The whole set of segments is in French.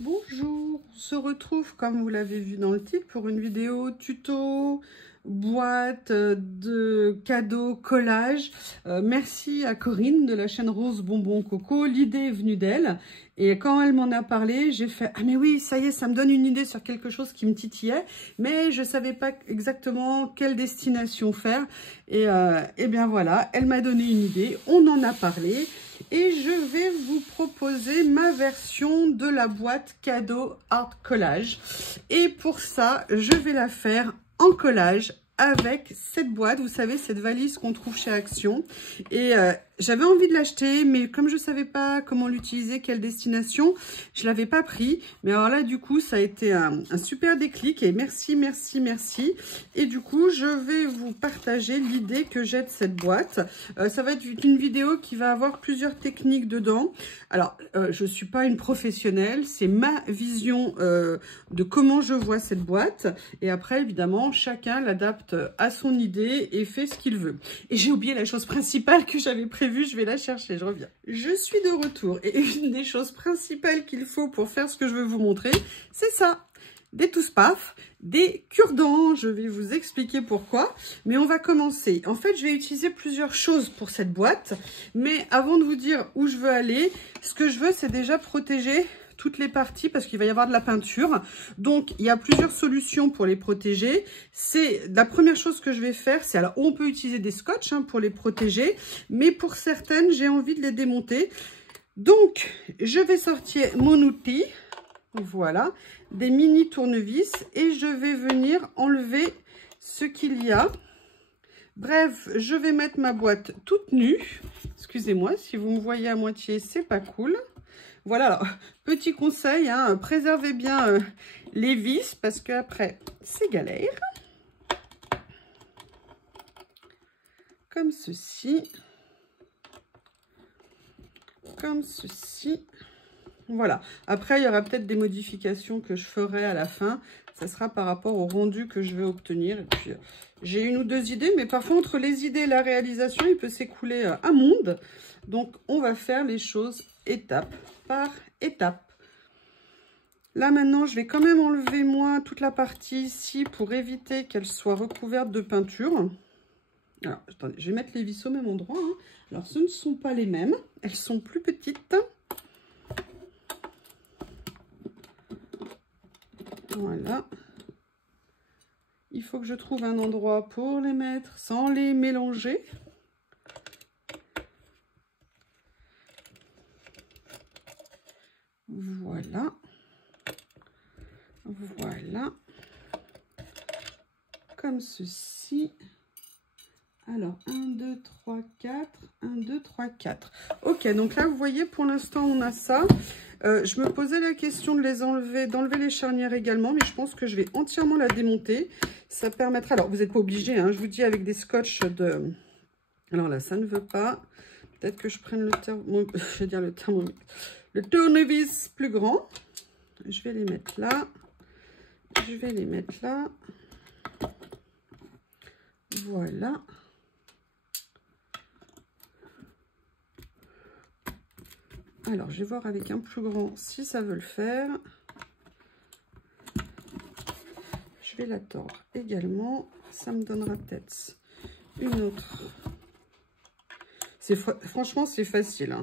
Bonjour, on se retrouve comme vous l'avez vu dans le titre pour une vidéo tuto, boîte de cadeaux, collage. Merci à Corinne de la chaîne Rose Bonbon Coco, l'idée est venue d'elle et quand elle m'en a parlé, j'ai fait « Ah mais oui, ça y est, ça me donne une idée sur quelque chose qui me titillait, mais je ne savais pas exactement quelle destination faire. » Et bien voilà, elle m'a donné une idée, on en a parlé. Et je vais vous proposer ma version de la boîte cadeau art collage. Et pour ça, je vais la faire en collage avec cette boîte, vous savez, cette valise qu'on trouve chez Action. Et j'avais envie de l'acheter, mais comme je ne savais pas comment l'utiliser, quelle destination, je ne l'avais pas pris. Mais alors là, du coup, ça a été un super déclic et merci, merci, merci. Et du coup, je vais vous partager l'idée que j'ai de cette boîte. Ça va être une vidéo qui va avoir plusieurs techniques dedans. Alors, je ne suis pas une professionnelle, c'est ma vision de comment je vois cette boîte. Et après, évidemment, chacun l'adapte à son idée et fait ce qu'il veut. Et j'ai oublié la chose principale que j'avais prévue, je vais la chercher, je reviens. Je suis de retour et une des choses principales qu'il faut pour faire ce que je veux vous montrer, c'est ça. Des tousse-paf, des cure-dents, je vais vous expliquer pourquoi, mais on va commencer. En fait, je vais utiliser plusieurs choses pour cette boîte, mais avant de vous dire où je veux aller, ce que je veux, c'est déjà protéger toutes les parties parce qu'il va y avoir de la peinture. Donc, il y a plusieurs solutions pour les protéger. C'est la première chose que je vais faire, c'est alors on peut utiliser des scotch pour les protéger, mais pour certaines, j'ai envie de les démonter. Donc, je vais sortir mon outil. Voilà, des mini tournevis et je vais venir enlever ce qu'il y a. Bref, je vais mettre ma boîte toute nue. Excusez-moi, si vous me voyez à moitié, c'est pas cool. Voilà, alors, petit conseil, préservez bien les vis parce qu'après, c'est galère. Comme ceci. Comme ceci. Voilà. Après, il y aura peut-être des modifications que je ferai à la fin. Ça sera par rapport au rendu que je vais obtenir. Et puis, j'ai une ou deux idées, mais parfois, entre les idées et la réalisation, il peut s'écouler un monde. Donc, on va faire les choses étape par étape. Là, maintenant, je vais quand même enlever, moi, toute la partie ici pour éviter qu'elle soit recouverte de peinture. Alors, attendez, je vais mettre les vis au même endroit. Alors, ce ne sont pas les mêmes. Elles sont plus petites. Voilà. Il faut que je trouve un endroit pour les mettre sans les mélanger. Voilà. Voilà. Comme ceci. Alors, 1, 2, 3, 4. 1, 2, 3, 4. Ok, donc là, vous voyez, pour l'instant, on a ça. Je me posais la question de les enlever, d'enlever les charnières également, mais je pense que je vais entièrement la démonter. Ça permettra, alors vous n'êtes pas obligé, je vous dis avec des scotch de... Alors là, ça ne veut pas. Peut-être que je prenne le je vais dire le thermomètre. Le tournevis plus grand. Je vais les mettre là. Je vais les mettre là. Voilà. Alors, je vais voir avec un plus grand si ça veut le faire. Je vais la tordre également. Ça me donnera peut-être une autre. Franchement, c'est facile.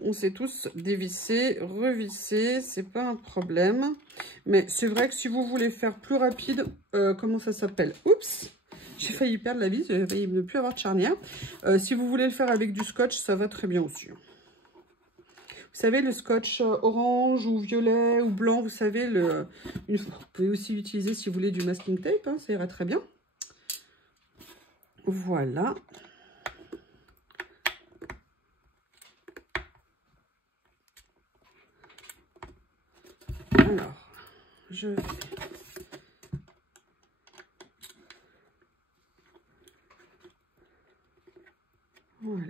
On sait tous dévisser, revisser, c'est pas un problème. Mais c'est vrai que si vous voulez faire plus rapide, comment ça s'appelle? Oups! J'ai failli perdre la vis, j'ai failli ne plus avoir de charnière. Si vous voulez le faire avec du scotch, ça va très bien aussi. Vous savez, le scotch orange ou violet ou blanc, vous savez, vous pouvez aussi l'utiliser si vous voulez du masking tape, ça ira très bien. Voilà. Alors, je vais... Voilà.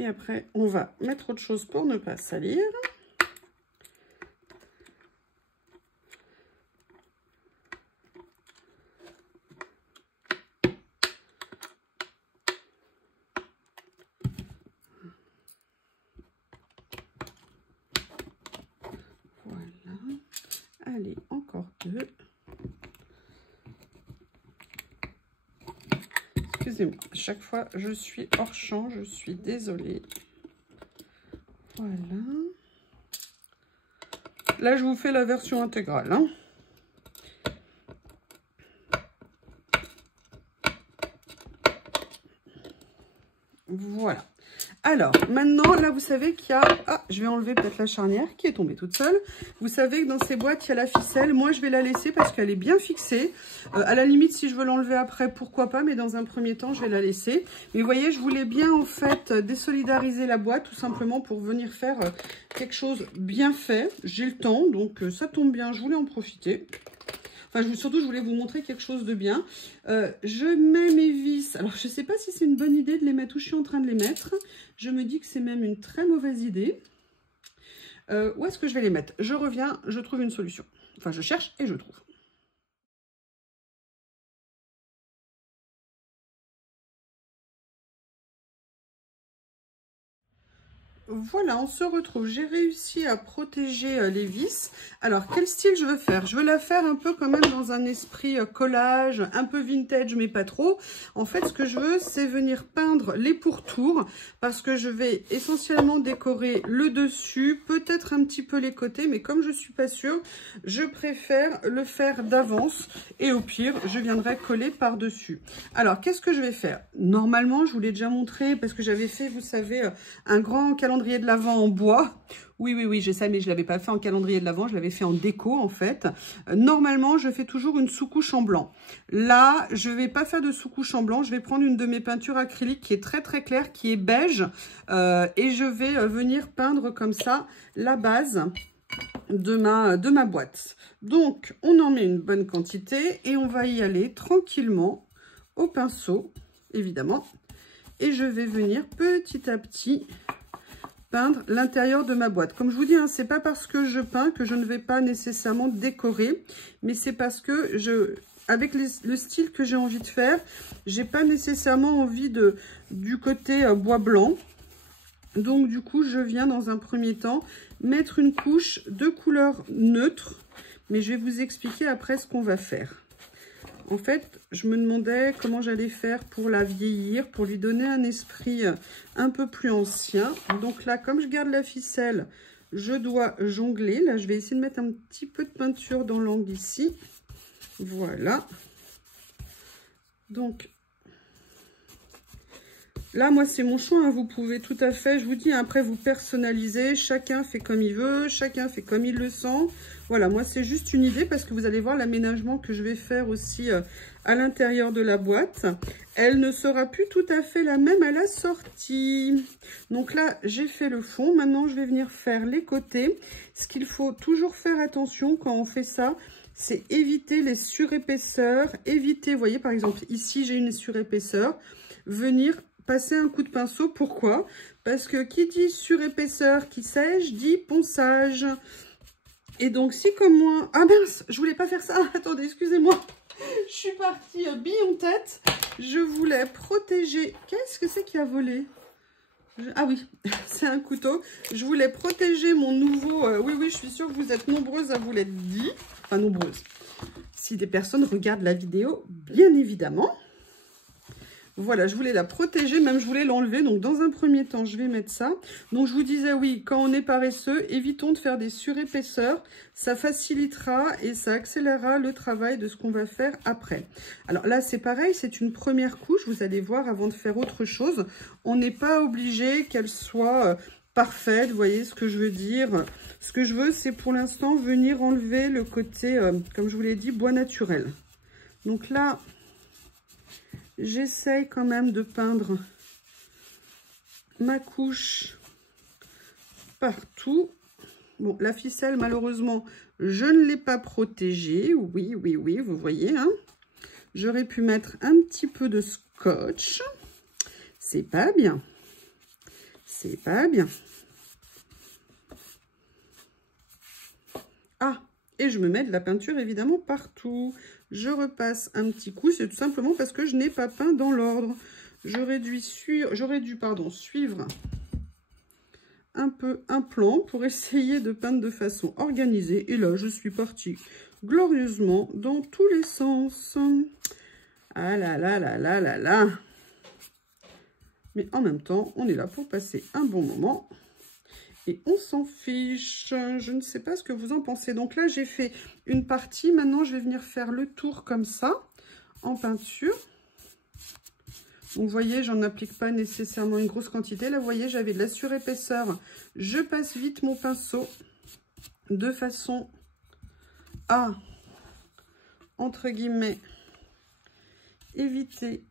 Et après, on va mettre autre chose pour ne pas salir. 2. Excusez-moi, à chaque fois je suis hors champ, je suis désolée. Voilà. Là, je vous fais la version intégrale, hein. Voilà. Alors, maintenant, là, vous savez qu'il y a... Ah, je vais enlever peut-être la charnière qui est tombée toute seule. Vous savez que dans ces boîtes, il y a la ficelle. Moi, je vais la laisser parce qu'elle est bien fixée. À la limite, si je veux l'enlever après, pourquoi pas. Mais dans un premier temps, je vais la laisser. Mais vous voyez, je voulais bien, en fait, désolidariser la boîte, tout simplement pour venir faire quelque chose bien fait. J'ai le temps, donc ça tombe bien. Je voulais en profiter. Enfin, surtout, je voulais vous montrer quelque chose de bien. Je mets mes vis. Alors, je ne sais pas si c'est une bonne idée de les mettre où je suis en train de les mettre. Je me dis que c'est même une très mauvaise idée. Où est-ce que je vais les mettre? Je reviens, je trouve une solution. Enfin, je cherche et je trouve. Voilà, on se retrouve. J'ai réussi à protéger les vis. Alors, quel style je veux faire? Je veux la faire un peu quand même dans un esprit collage, un peu vintage, mais pas trop. En fait, ce que je veux, c'est venir peindre les pourtours, parce que je vais essentiellement décorer le dessus, peut-être un petit peu les côtés, mais comme je suis pas sûre, je préfère le faire d'avance. Et au pire, je viendrai coller par-dessus. Alors, qu'est-ce que je vais faire? Normalement, je vous l'ai déjà montré, parce que j'avais fait, vous savez, un grand calendrier de l'Avent en bois. Oui, je sais, mais je ne l'avais pas fait en calendrier de l'Avent, je l'avais fait en déco en fait. Normalement, je fais toujours une sous-couche en blanc. Là, je ne vais pas faire de sous-couche en blanc, je vais prendre une de mes peintures acryliques qui est très très claire, qui est beige, et je vais venir peindre comme ça la base de ma boîte. Donc, on en met une bonne quantité et on va y aller tranquillement au pinceau, évidemment. Et je vais venir petit à petit peindre l'intérieur de ma boîte. Comme je vous dis, hein, c'est pas parce que je peins que je ne vais pas nécessairement décorer, mais c'est parce que avec le style que j'ai envie de faire, j'ai pas nécessairement envie du côté bois blanc. Donc du coup, je viens dans un premier temps mettre une couche de couleur neutre, mais je vais vous expliquer après ce qu'on va faire. En fait, je me demandais comment j'allais faire pour la vieillir, pour lui donner un esprit un peu plus ancien. Donc là, comme je garde la ficelle, je dois jongler. Là, je vais essayer de mettre un petit peu de peinture dans l'angle ici. Voilà. Donc, là, moi, c'est mon choix. Hein. Vous pouvez tout à fait, je vous dis, après, vous personnalisez. Chacun fait comme il veut, chacun fait comme il le sent. Voilà, moi, c'est juste une idée parce que vous allez voir l'aménagement que je vais faire aussi à l'intérieur de la boîte. Elle ne sera plus tout à fait la même à la sortie. Donc là, j'ai fait le fond. Maintenant, je vais venir faire les côtés. Ce qu'il faut toujours faire attention quand on fait ça, c'est éviter les surépaisseurs. Éviter, vous voyez, par exemple, ici, j'ai une surépaisseur. Venir passer un coup de pinceau. Pourquoi? Parce que qui dit surépaisseur qui sèche, dit ponçage. Et donc, si comme moi... Ah mince, je voulais pas faire ça. Attendez, excusez-moi. Je suis partie bille en tête. Je voulais protéger... Qu'est-ce que c'est qui a volé? Ah oui, c'est un couteau. Je voulais protéger mon nouveau... Oui, je suis sûre que vous êtes nombreuses à vous l'être dit. Enfin, nombreuses. Si des personnes regardent la vidéo, bien évidemment. Voilà, je voulais la protéger, même je voulais l'enlever. Donc, dans un premier temps, je vais mettre ça. Donc, je vous disais, oui, quand on est paresseux, évitons de faire des surépaisseurs. Ça facilitera et ça accélérera le travail de ce qu'on va faire après. Alors là, c'est pareil, c'est une première couche. Vous allez voir, avant de faire autre chose, on n'est pas obligé qu'elle soit parfaite. Vous voyez ce que je veux dire? Ce que je veux, c'est pour l'instant venir enlever le côté, comme je vous l'ai dit, bois naturel. Donc là... J'essaye quand même de peindre ma couche partout. Bon, la ficelle, malheureusement, je ne l'ai pas protégée. Oui, vous voyez. Hein. J'aurais pu mettre un petit peu de scotch. C'est pas bien. C'est pas bien. Ah, et je me mets de la peinture, évidemment, partout. Je repasse un petit coup, c'est tout simplement parce que je n'ai pas peint dans l'ordre. J'aurais dû suivre un peu un plan pour essayer de peindre de façon organisée. Et là, je suis partie glorieusement dans tous les sens. Ah là là là là là là. Mais en même temps, on est là pour passer un bon moment. Et on s'en fiche. Je ne sais pas ce que vous en pensez. Donc là, j'ai fait une partie. Maintenant, je vais venir faire le tour comme ça, en peinture. Donc, vous voyez, j'en applique pas nécessairement une grosse quantité. Là, vous voyez, j'avais de la surépaisseur. Je passe vite mon pinceau de façon à, entre guillemets, éviter,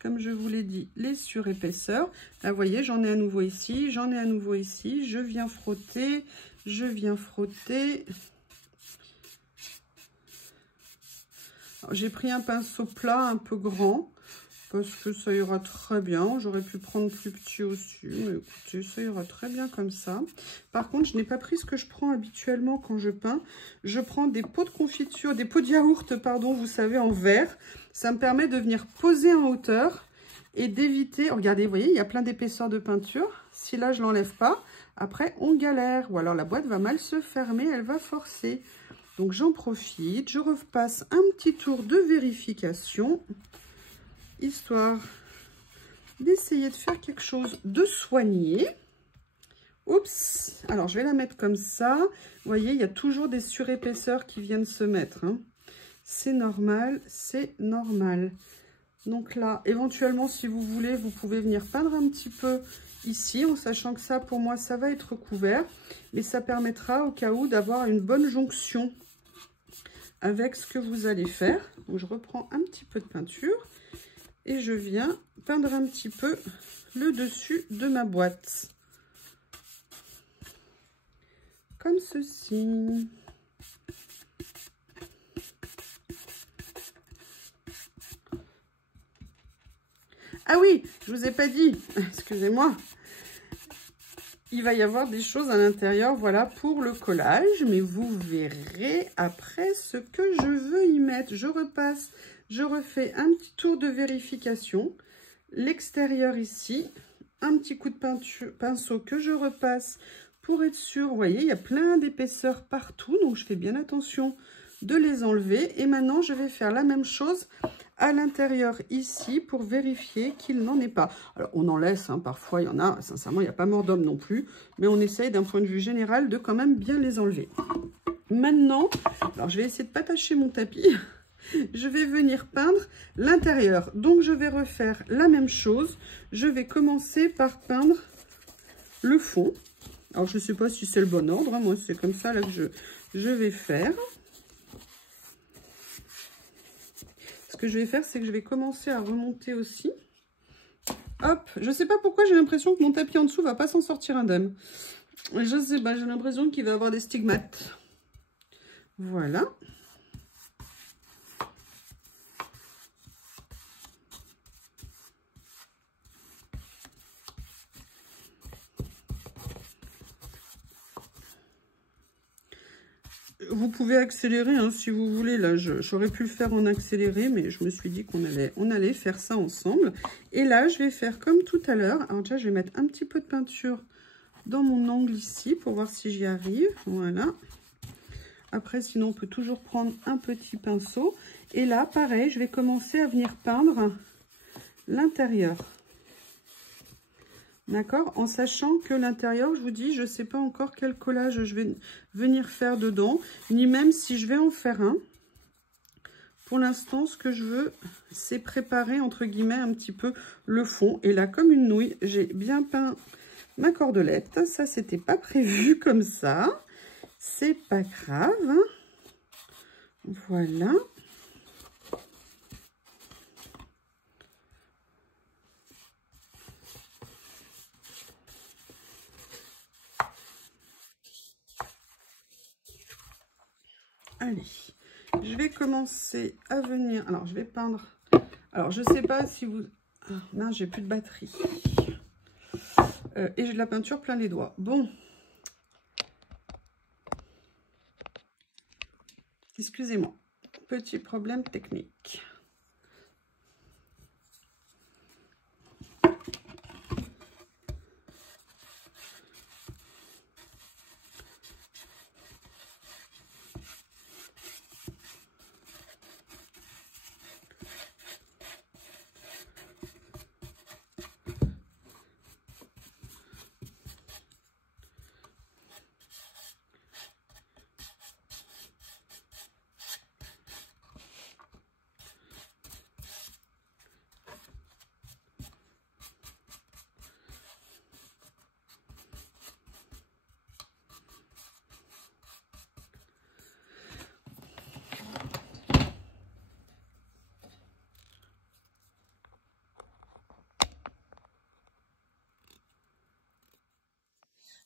comme je vous l'ai dit, les surépaisseurs. Là, vous voyez, j'en ai à nouveau ici, j'en ai à nouveau ici. Je viens frotter, je viens frotter. J'ai pris un pinceau plat un peu grand parce que ça ira très bien. J'aurais pu prendre plus petit aussi, mais écoutez, ça ira très bien comme ça. Par contre, je n'ai pas pris ce que je prends habituellement quand je peins. Je prends des pots de confiture, des pots de yaourt, pardon, vous savez, en verre. Ça me permet de venir poser en hauteur et d'éviter... Regardez, vous voyez, il y a plein d'épaisseur de peinture. Si là, je ne l'enlève pas, après, on galère. Ou alors, la boîte va mal se fermer, elle va forcer. Donc, j'en profite. Je repasse un petit tour de vérification, histoire d'essayer de faire quelque chose de soigné. Oups! Alors, je vais la mettre comme ça. Vous voyez, il y a toujours des surépaisseurs qui viennent se mettre, hein. C'est normal, c'est normal. Donc là, éventuellement, si vous voulez, vous pouvez venir peindre un petit peu ici, en sachant que ça, pour moi, ça va être couvert. Mais ça permettra, au cas où, d'avoir une bonne jonction avec ce que vous allez faire. Donc, je reprends un petit peu de peinture et je viens peindre un petit peu le dessus de ma boîte. Comme ceci. Ah oui, je vous ai pas dit, excusez-moi. Il va y avoir des choses à l'intérieur, voilà, pour le collage. Mais vous verrez après ce que je veux y mettre. Je repasse, je refais un petit tour de vérification. L'extérieur ici, un petit coup de pinceau que je repasse pour être sûr. Vous voyez, il y a plein d'épaisseurs partout, donc je fais bien attention de les enlever. Et maintenant, je vais faire la même chose à l'intérieur ici pour vérifier qu'il n'en est pas. Alors, on en laisse, hein, parfois, il y en a, sincèrement, il n'y a pas mort d'homme non plus, mais on essaye d'un point de vue général de quand même bien les enlever. Maintenant, alors je vais essayer de ne pas tacher mon tapis. Je vais venir peindre l'intérieur. Donc, je vais refaire la même chose. Je vais commencer par peindre le fond. Alors, je ne sais pas si c'est le bon ordre, hein. Moi, c'est comme ça là que je vais faire. Ce que je vais faire, c'est que je vais commencer à remonter aussi. Hop, je ne sais pas pourquoi j'ai l'impression que mon tapis en dessous ne va pas s'en sortir indemne. Je sais pas, j'ai l'impression qu'il va avoir des stigmates. Voilà. Vous pouvez accélérer hein, si vous voulez. Là, j'aurais pu le faire en accéléré, mais je me suis dit qu'on allait faire ça ensemble. Et là, je vais faire comme tout à l'heure. Alors déjà, je vais mettre un petit peu de peinture dans mon angle ici pour voir si j'y arrive. Voilà. Après, sinon, on peut toujours prendre un petit pinceau. Et là, pareil, je vais commencer à venir peindre l'intérieur. D'accord? En sachant que l'intérieur, je vous dis, je ne sais pas encore quel collage je vais venir faire dedans, ni même si je vais en faire un. Pour l'instant, ce que je veux, c'est préparer, entre guillemets, un petit peu le fond. Et là, comme une nouille, j'ai bien peint ma cordelette. Ça, c'était pas prévu comme ça. C'est pas grave. Voilà. Allez, je vais commencer à venir. Alors, je vais peindre. Alors, je sais pas si vous... Ah, non, j'ai plus de batterie. Et j'ai de la peinture plein les doigts. Bon. Excusez-moi. Petit problème technique.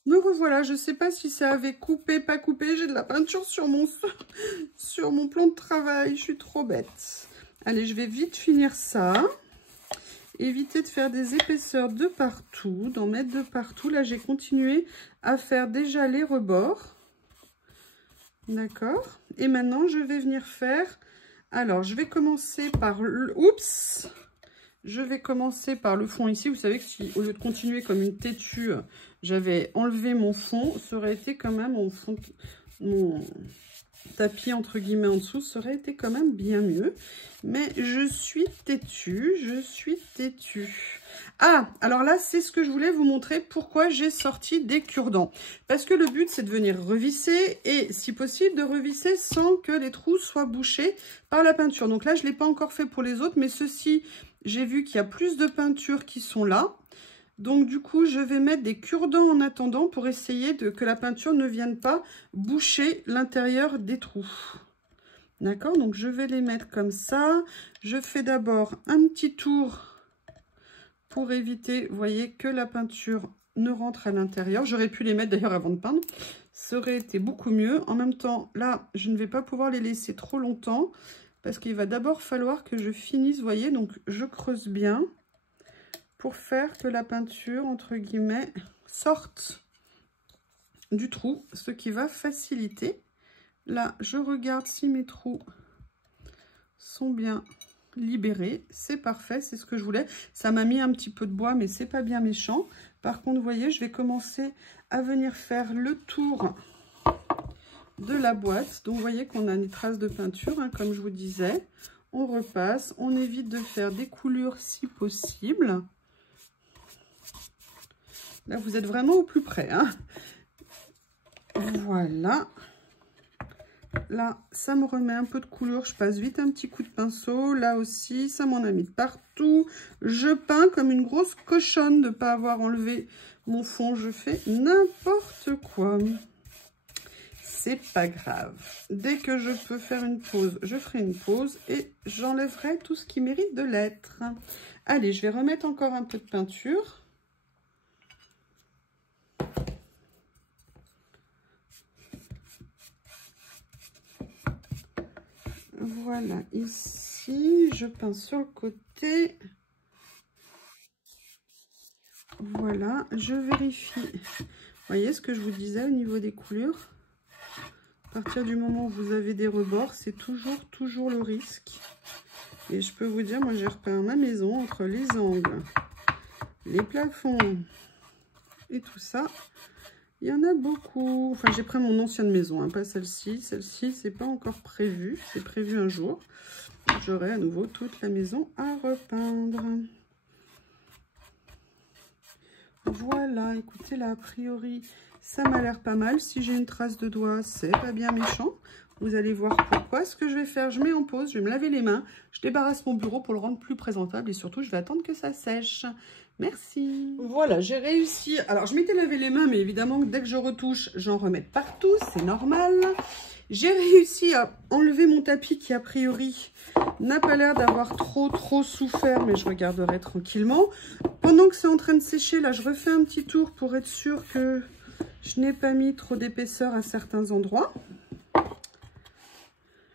Me revoilà, je ne sais pas si ça avait coupé, pas coupé. J'ai de la peinture sur mon plan de travail. Je suis trop bête. Allez, je vais vite finir ça. Éviter de faire des épaisseurs de partout, d'en mettre de partout. Là, j'ai continué à faire déjà les rebords. D'accord. Et maintenant, je vais venir faire... Alors, je vais commencer par... Oups! Je vais commencer par le fond ici. Vous savez que si, au lieu de continuer comme une têtue, j'avais enlevé mon fond, ça aurait été quand même mon tapis entre guillemets en dessous, ça aurait été quand même bien mieux. Mais je suis têtue, Ah, alors là, c'est ce que je voulais vous montrer, pourquoi j'ai sorti des cure-dents. Parce que le but, c'est de venir revisser et, si possible, de revisser sans que les trous soient bouchés par la peinture. Donc là, je ne l'ai pas encore fait pour les autres, mais ceci, j'ai vu qu'il y a plus de peintures qui sont là. Donc, du coup, je vais mettre des cure-dents en attendant pour essayer que la peinture ne vienne pas boucher l'intérieur des trous. D'accord? Donc, je vais les mettre comme ça. Je fais d'abord un petit tour pour éviter, vous voyez, que la peinture ne rentre à l'intérieur. J'aurais pu les mettre d'ailleurs avant de peindre. Ça aurait été beaucoup mieux. En même temps, là, je ne vais pas pouvoir les laisser trop longtemps parce qu'il va d'abord falloir que je finisse, vous voyez. Donc, je creuse bien pour faire que la peinture, entre guillemets, sorte du trou, ce qui va faciliter. Là, je regarde si mes trous sont bien libérés. C'est parfait, c'est ce que je voulais. Ça m'a mis un petit peu de bois, mais c'est pas bien méchant. Par contre, vous voyez, je vais commencer à venir faire le tour de la boîte. Donc, vous voyez qu'on a des traces de peinture, hein, comme je vous disais. On repasse, on évite de faire des coulures si possible. Là, vous êtes vraiment au plus près, hein. Voilà. Là, ça me remet un peu de couleur. Je passe vite un petit coup de pinceau. Là aussi, ça m'en a mis de partout. Je peins comme une grosse cochonne de ne pas avoir enlevé mon fond. Je fais n'importe quoi. C'est pas grave. Dès que je peux faire une pause, je ferai une pause et j'enlèverai tout ce qui mérite de l'être. Allez, je vais remettre encore un peu de peinture. Voilà, ici, je peins sur le côté. Voilà, je vérifie. Vous voyez ce que je vous disais au niveau des coulures? À partir du moment où vous avez des rebords, c'est toujours le risque. Et je peux vous dire, moi j'ai repeint ma maison entre les angles, les plafonds et tout ça. Il y en a beaucoup. Enfin, j'ai pris mon ancienne maison, hein, pas celle-ci. Celle-ci, c'est pas encore prévu. C'est prévu un jour. J'aurai à nouveau toute la maison à repeindre. Voilà, écoutez, là, a priori, ça m'a l'air pas mal. Si j'ai une trace de doigt, c'est pas bien méchant. Vous allez voir pourquoi. Ce que je vais faire, je mets en pause, je vais me laver les mains. Je débarrasse mon bureau pour le rendre plus présentable. Et surtout, je vais attendre que ça sèche. Merci. Voilà, j'ai réussi. Alors, je m'étais lavé les mains, mais évidemment, dès que je retouche, j'en remets partout. C'est normal. J'ai réussi à enlever mon tapis qui, a priori, n'a pas l'air d'avoir trop souffert, mais je regarderai tranquillement. Pendant que c'est en train de sécher, là, je refais un petit tour pour être sûre que je n'ai pas mis trop d'épaisseur à certains endroits.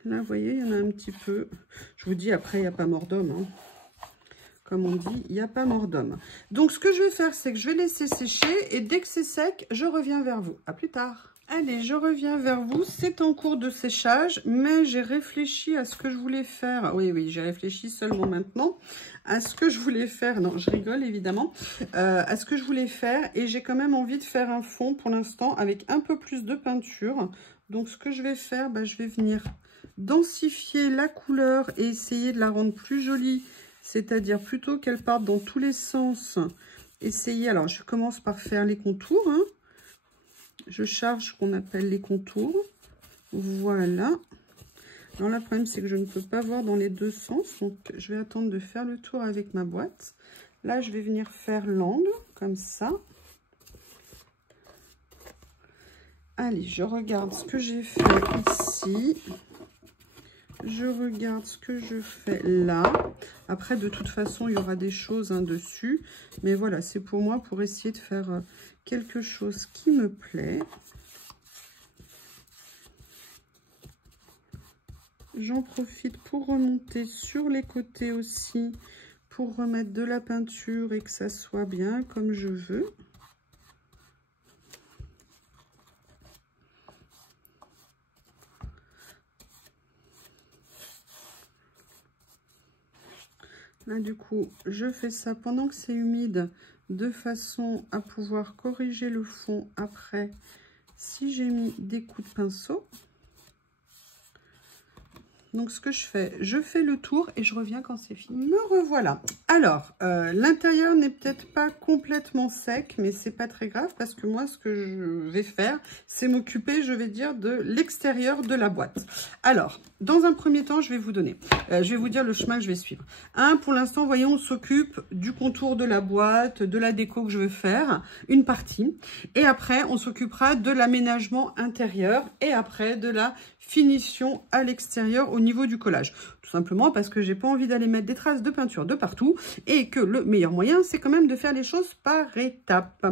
Là, vous voyez, il y en a un petit peu. Je vous dis, après, il n'y a pas mort d'homme, hein. Comme on dit, il n'y a pas mort d'homme. Donc, ce que je vais faire, c'est que je vais laisser sécher. Et dès que c'est sec, je reviens vers vous. À plus tard. Allez, je reviens vers vous. C'est en cours de séchage, mais j'ai réfléchi à ce que je voulais faire. Oui, j'ai réfléchi seulement maintenant à ce que je voulais faire. Non, je rigole, évidemment. À ce que je voulais faire. Et j'ai quand même envie de faire un fond, pour l'instant, avec un peu plus de peinture. Donc, ce que je vais faire, je vais venir densifier la couleur et essayer de la rendre plus jolie. C'est-à-dire plutôt qu'elle parte dans tous les sens. Essayer, alors je commence par faire les contours. Hein. Je charge ce qu'on appelle les contours. Voilà. Alors là, le problème, c'est que je ne peux pas voir dans les deux sens. Donc, je vais attendre de faire le tour avec ma boîte. Là, je vais venir faire l'angle, comme ça. Allez, je regarde ce que j'ai fait ici. Je regarde ce que je fais là. Après, de toute façon, il y aura des choses dessus. Mais voilà, c'est pour moi, pour essayer de faire quelque chose qui me plaît. J'en profite pour remonter sur les côtés aussi, pour remettre de la peinture et que ça soit bien comme je veux. Là, du coup, je fais ça pendant que c'est humide, de façon à pouvoir corriger le fond après, si j'ai mis des coups de pinceau. Donc, ce que je fais le tour et je reviens quand c'est fini. Me revoilà. Alors, l'intérieur n'est peut-être pas complètement sec, mais c'est pas très grave parce que moi, ce que je vais faire, c'est m'occuper, je vais dire, de l'extérieur de la boîte. Alors, dans un premier temps, je vais vous dire le chemin que je vais suivre. Pour l'instant, vous voyez, on s'occupe du contour de la boîte, de la déco que je veux faire, une partie. Et après, on s'occupera de l'aménagement intérieur et après de la finition à l'extérieur au niveau du collage. Tout simplement parce que j'ai pas envie d'aller mettre des traces de peinture de partout et que le meilleur moyen, c'est quand même de faire les choses par étapes.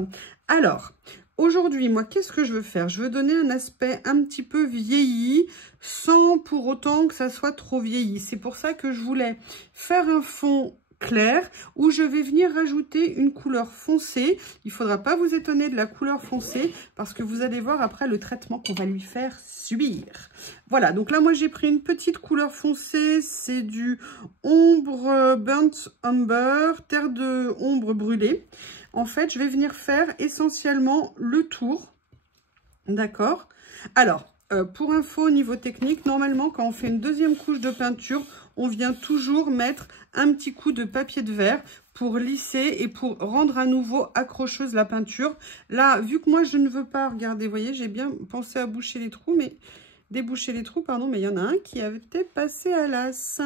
Alors, aujourd'hui, moi, qu'est-ce que je veux faire? Je veux donner un aspect un petit peu vieilli, sans pour autant que ça soit trop vieilli. C'est pour ça que je voulais faire un fond clair où je vais venir rajouter une couleur foncée. Il ne faudra pas vous étonner de la couleur foncée parce que vous allez voir après le traitement qu'on va lui faire subir. Voilà, donc là moi j'ai pris une petite couleur foncée, c'est du ombre burnt umber, terre de ombre brûlée. En fait, je vais venir faire essentiellement le tour, d'accord? Alors, pour info au niveau technique, normalement quand on fait une deuxième couche de peinture, on vient toujours mettre un petit coup de papier de verre pour lisser et pour rendre à nouveau accrocheuse la peinture. Là, vu que moi je ne veux pas, regardez, vous voyez, j'ai bien pensé à boucher les trous, mais déboucher les trous, pardon, mais il y en a un qui avait été passé à l'as.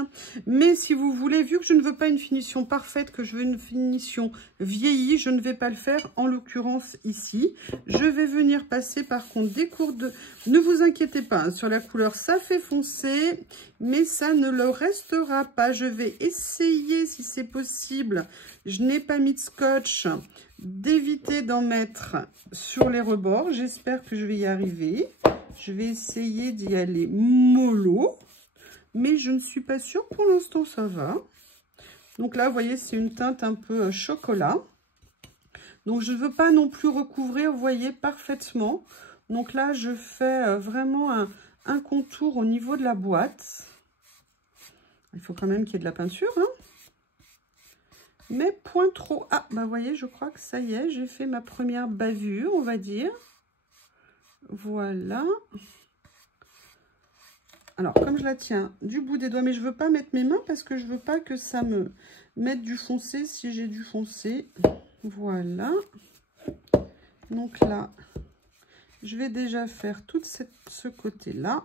Mais si vous voulez, vu que je ne veux pas une finition parfaite, que je veux une finition vieillie, je ne vais pas le faire, en l'occurrence ici. Je vais venir passer par contre des cours de... Ne vous inquiétez pas, hein, sur la couleur, ça fait foncer, mais ça ne le restera pas. Je vais essayer, si c'est possible, je n'ai pas mis de scotch, d'éviter d'en mettre sur les rebords. J'espère que je vais y arriver. Je vais essayer d'y aller mollo, mais je ne suis pas sûre. Pour l'instant, ça va. Donc là, vous voyez, c'est une teinte un peu chocolat. Donc, je ne veux pas non plus recouvrir, vous voyez, parfaitement. Donc là, je fais vraiment un contour au niveau de la boîte. Il faut quand même qu'il y ait de la peinture, hein. Mais point trop. Ah, bah vous voyez, je crois que ça y est, j'ai fait ma première bavure, on va dire. Voilà. Alors, comme je la tiens du bout des doigts, mais je ne veux pas mettre mes mains parce que je ne veux pas que ça me mette du foncé si j'ai du foncé. Voilà. Donc là, je vais déjà faire tout ce côté-là.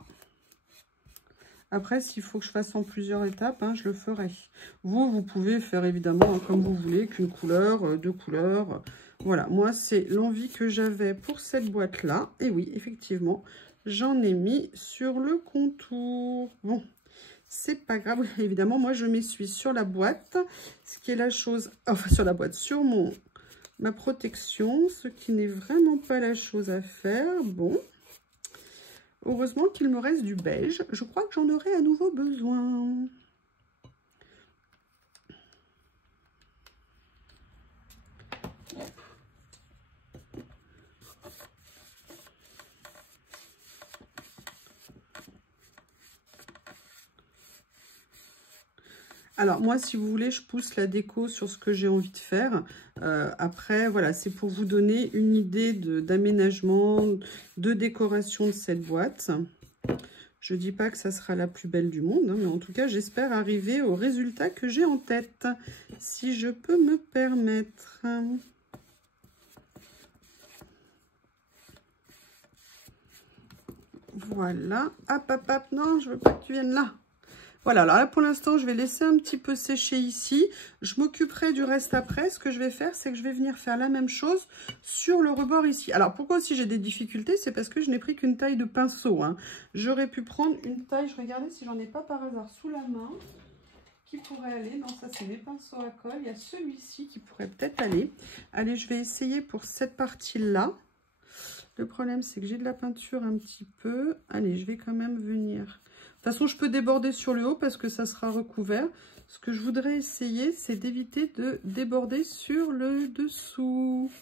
Après, s'il faut que je fasse en plusieurs étapes, hein, je le ferai. Vous pouvez faire évidemment comme vous voulez, qu'une couleur, deux couleurs. Voilà, moi, c'est l'envie que j'avais pour cette boîte-là. Et oui, effectivement, j'en ai mis sur le contour. Bon, c'est pas grave. Évidemment, moi, je m'essuie sur la boîte, ce qui est la chose... Enfin, sur la boîte, sur ma protection, ce qui n'est vraiment pas la chose à faire. Bon. Heureusement qu'il me reste du beige. Je crois que j'en aurai à nouveau besoin. Alors, moi, si vous voulez, je pousse la déco sur ce que j'ai envie de faire. Après, voilà, c'est pour vous donner une idée d'aménagement, de décoration de cette boîte. Je ne dis pas que ça sera la plus belle du monde, hein, mais en tout cas, j'espère arriver au résultat que j'ai en tête, si je peux me permettre. Voilà. Hop, hop, hop. Non, je ne veux pas que tu viennes là. Voilà, alors là pour l'instant je vais laisser un petit peu sécher ici. Je m'occuperai du reste après. Ce que je vais faire, c'est que je vais venir faire la même chose sur le rebord ici. Alors pourquoi aussi j'ai des difficultés, c'est parce que je n'ai pris qu'une taille de pinceau, hein. J'aurais pu prendre une taille, je regardais si j'en ai pas par hasard sous la main. Qui pourrait aller, non ça c'est mes pinceaux à colle, il y a celui-ci qui pourrait peut-être aller. Allez, je vais essayer pour cette partie-là. Le problème c'est que j'ai de la peinture un petit peu. Allez, je vais quand même venir. De toute façon, je peux déborder sur le haut parce que ça sera recouvert. Ce que je voudrais essayer, c'est d'éviter de déborder sur le dessous.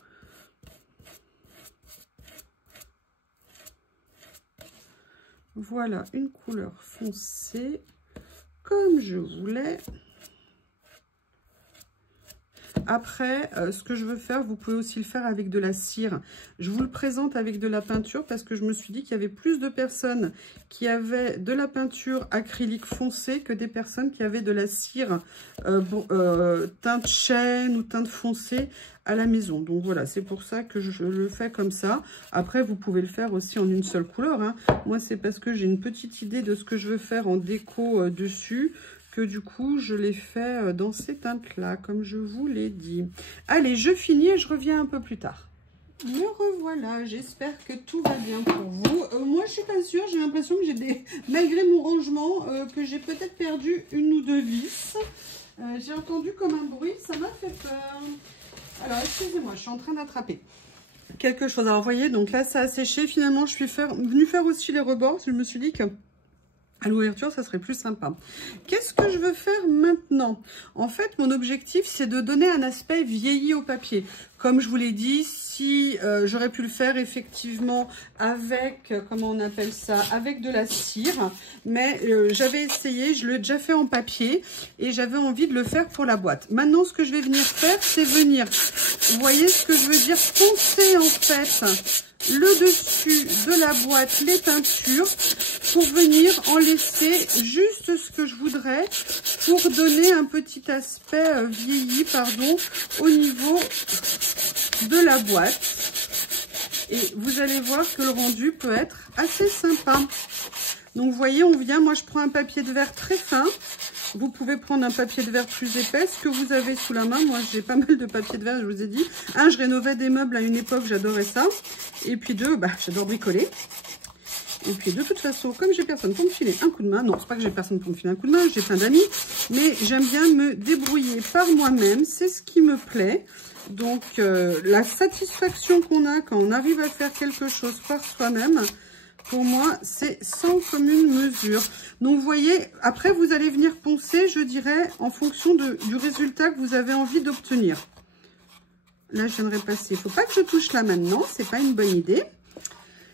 Voilà, une couleur foncée. Comme je voulais. Après, ce que je veux faire, vous pouvez aussi le faire avec de la cire. Je vous le présente avec de la peinture parce que je me suis dit qu'il y avait plus de personnes qui avaient de la peinture acrylique foncée que des personnes qui avaient de la cire teinte chêne ou teinte foncée à la maison. Donc voilà, c'est pour ça que je le fais comme ça. Après, vous pouvez le faire aussi en une seule couleur, hein. Moi, c'est parce que j'ai une petite idée de ce que je veux faire en déco dessus que du coup, je l'ai fait dans ces teintes-là, comme je vous l'ai dit. Allez, je finis et je reviens un peu plus tard. Me revoilà, j'espère que tout va bien pour vous. Moi, je suis pas sûre, j'ai l'impression que j'ai des... Malgré mon rangement, que j'ai peut-être perdu une ou deux vis. J'ai entendu comme un bruit, ça m'a fait peur. Alors, excusez-moi, je suis en train d'attraper quelque chose. Alors, vous voyez, donc là, ça a séché. Finalement, je suis venue faire aussi les rebords. Je me suis dit que à l'ouverture, ça serait plus sympa. Qu'est-ce que je veux faire maintenant? En fait, mon objectif, c'est de donner un aspect vieilli au papier. Comme je vous l'ai dit, si j'aurais pu le faire effectivement avec, comment on appelle ça, avec de la cire. Mais j'avais essayé, je l'ai déjà fait en papier et j'avais envie de le faire pour la boîte. Maintenant, ce que je vais venir faire, c'est venir, vous voyez ce que je veux dire, poncer en fait le dessus de la boîte, les peintures, pour venir en laisser juste ce que je voudrais pour donner un petit aspect vieilli, pardon, au niveau de la boîte. Et vous allez voir que le rendu peut être assez sympa. Donc vous voyez, on vient, moi je prends un papier de verre très fin. Vous pouvez prendre un papier de verre plus épais, ce que vous avez sous la main. Moi, j'ai pas mal de papier de verre, je vous ai dit. Un, je rénovais des meubles à une époque, j'adorais ça. Et puis deux, j'adore bricoler. Et puis de toute façon, comme j'ai personne pour me filer un coup de main, non, c'est pas que j'ai personne pour me filer un coup de main, j'ai plein d'amis, mais j'aime bien me débrouiller par moi-même, c'est ce qui me plaît. Donc, la satisfaction qu'on a quand on arrive à faire quelque chose par soi-même, pour moi, c'est sans commune mesure. Donc, vous voyez, après, vous allez venir poncer, je dirais, en fonction du résultat que vous avez envie d'obtenir. Là, je viendrai passer. Il ne faut pas que je touche là maintenant, c'est pas une bonne idée.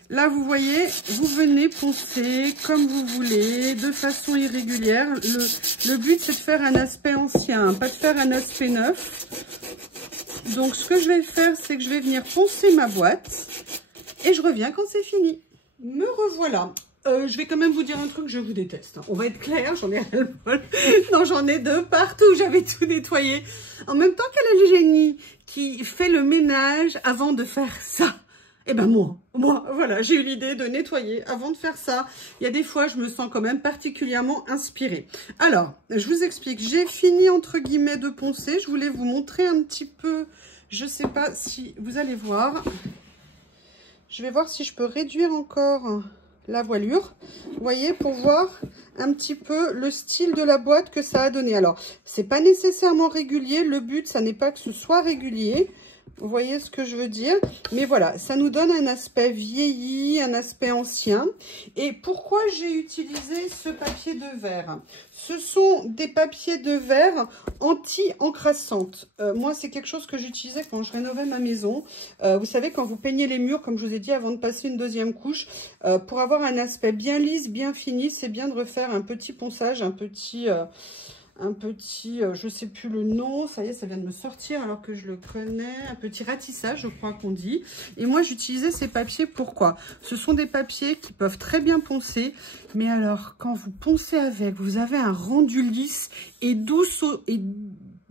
Là, vous voyez, vous venez poncer comme vous voulez, de façon irrégulière. Le but, c'est de faire un aspect ancien, pas de faire un aspect neuf. Donc, ce que je vais faire, c'est que je vais venir poncer ma boîte et je reviens quand c'est fini. Me revoilà. Je vais quand même vous dire un truc, je vous déteste. On va être clair, j'en ai ras-le-bol. Non, j'en ai de partout, j'avais tout nettoyé. En même temps qu'elle a le génie qui fait le ménage avant de faire ça. Eh ben moi, voilà, j'ai eu l'idée de nettoyer avant de faire ça. Il y a des fois, je me sens quand même particulièrement inspirée. Alors, je vous explique, j'ai fini entre guillemets de poncer. Je voulais vous montrer un petit peu, je sais pas si vous allez voir. Je vais voir si je peux réduire encore la voilure. Vous voyez, pour voir un petit peu le style de la boîte que ça a donné. Alors, c'est pas nécessairement régulier. Le but, ça n'est pas que ce soit régulier. Vous voyez ce que je veux dire? Mais voilà, ça nous donne un aspect vieilli, un aspect ancien. Et pourquoi j'ai utilisé ce papier de verre? Ce sont des papiers de verre anti-encrassantes. Moi, c'est quelque chose que j'utilisais quand je rénovais ma maison. Vous savez, quand vous peignez les murs, comme je vous ai dit, avant de passer une deuxième couche, pour avoir un aspect bien lisse, bien fini, c'est bien de refaire un petit ponçage, un petit, je sais plus le nom, ça y est, ça vient de me sortir alors que je le connais, un petit ratissage, je crois qu'on dit. Et moi, j'utilisais ces papiers, pourquoi? Ce sont des papiers qui peuvent très bien poncer, mais alors, quand vous poncez avec, vous avez un rendu lisse et doux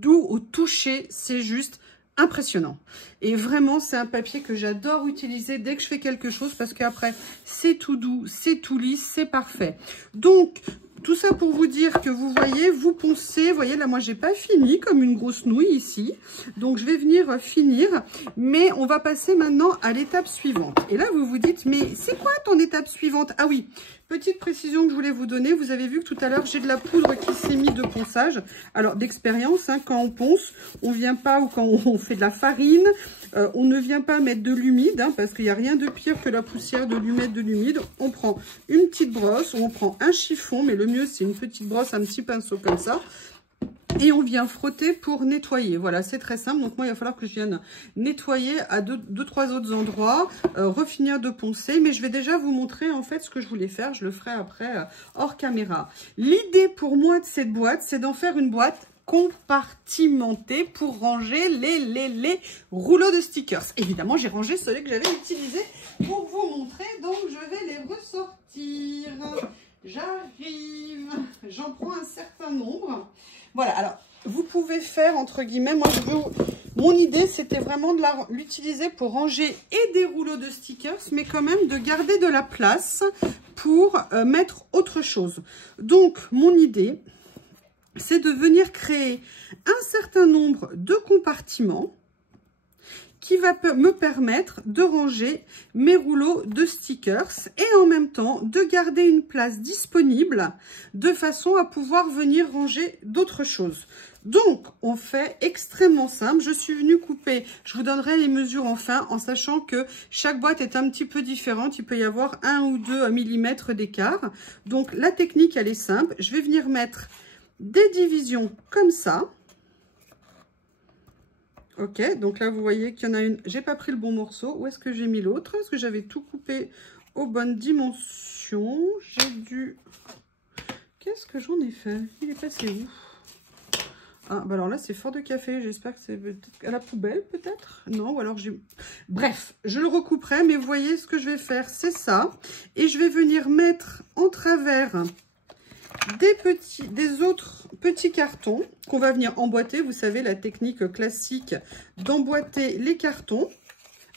au toucher, c'est juste impressionnant. Et vraiment, c'est un papier que j'adore utiliser dès que je fais quelque chose, parce qu'après, c'est tout doux, c'est tout lisse, c'est parfait. Donc, tout ça pour vous dire que vous voyez, vous poncez, vous voyez là moi j'ai pas fini comme une grosse nouille ici, donc je vais venir finir, mais on va passer maintenant à l'étape suivante. Et là vous vous dites, mais c'est quoi ton étape suivante? Ah oui, petite précision que je voulais vous donner, vous avez vu que tout à l'heure j'ai de la poudre qui s'est mise de ponçage. Alors d'expérience, hein, quand on ponce, on vient pas, ou quand on fait de la farine, on ne vient pas mettre de l'humide, hein, parce qu'il n'y a rien de pire que la poussière de lui mettre de l'humide. On prend une petite brosse, ou on prend un chiffon, mais le mieux c'est une petite brosse, un petit pinceau comme ça. Et on vient frotter pour nettoyer. Voilà, c'est très simple. Donc moi, il va falloir que je vienne nettoyer à deux, trois autres endroits, refinir de poncer. Mais je vais déjà vous montrer en fait ce que je voulais faire. Je le ferai après hors caméra. L'idée pour moi de cette boîte, c'est d'en faire une boîte compartimentée pour ranger les rouleaux de stickers. Évidemment, j'ai rangé celui que j'avais utilisé pour vous montrer. Donc, je vais les ressortir. J'arrive. J'en prends un certain nombre. Voilà, alors, vous pouvez faire, entre guillemets, moi, mon idée, c'était vraiment de l'utiliser pour ranger et des rouleaux de stickers, mais quand même de garder de la place pour mettre autre chose. Donc, mon idée, c'est de venir créer un certain nombre de compartiments qui va me permettre de ranger mes rouleaux de stickers et en même temps de garder une place disponible de façon à pouvoir venir ranger d'autres choses. Donc, on fait extrêmement simple. Je suis venue couper, je vous donnerai les mesures enfin, en sachant que chaque boîte est un petit peu différente. Il peut y avoir 1 ou 2 millimètres d'écart. Donc, la technique, elle est simple. Je vais venir mettre des divisions comme ça. Ok, donc là, vous voyez qu'il y en a une. J'ai pas pris le bon morceau. Où est-ce que j'ai mis l'autre? Parce que j'avais tout coupé aux bonnes dimensions. J'ai dû... Qu'est-ce que j'en ai fait? Il est passé où? Ah, bah alors là, c'est fort de café. J'espère que c'est peut-être à la poubelle, peut-être. Non, ou alors j'ai... Bref, je le recouperai. Mais vous voyez, ce que je vais faire, c'est ça. Et je vais venir mettre en travers des autres petits cartons qu'on va venir emboîter. Vous savez, la technique classique d'emboîter les cartons.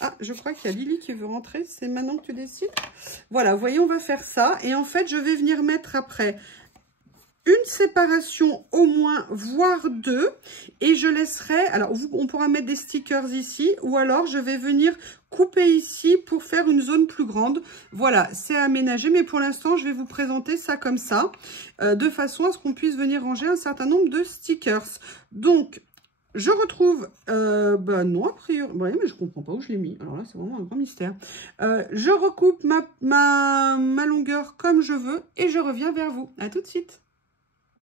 Ah, je crois qu'il y a Lily qui veut rentrer. C'est maintenant que tu décides. Voilà, vous voyez, on va faire ça. Et en fait, je vais venir mettre après une séparation au moins, voire 2. Et je laisserai... Alors, on pourra mettre des stickers ici. Ou alors, je vais venir couper ici pour faire une zone plus grande. Voilà, c'est aménagé. Mais pour l'instant, je vais vous présenter ça comme ça. De façon à ce qu'on puisse venir ranger un certain nombre de stickers. Donc, je retrouve... bah non, a priori... Ouais, mais je comprends pas où je l'ai mis. Alors là, c'est vraiment un grand mystère. Je recoupe ma longueur comme je veux. Et je reviens vers vous. À tout de suite.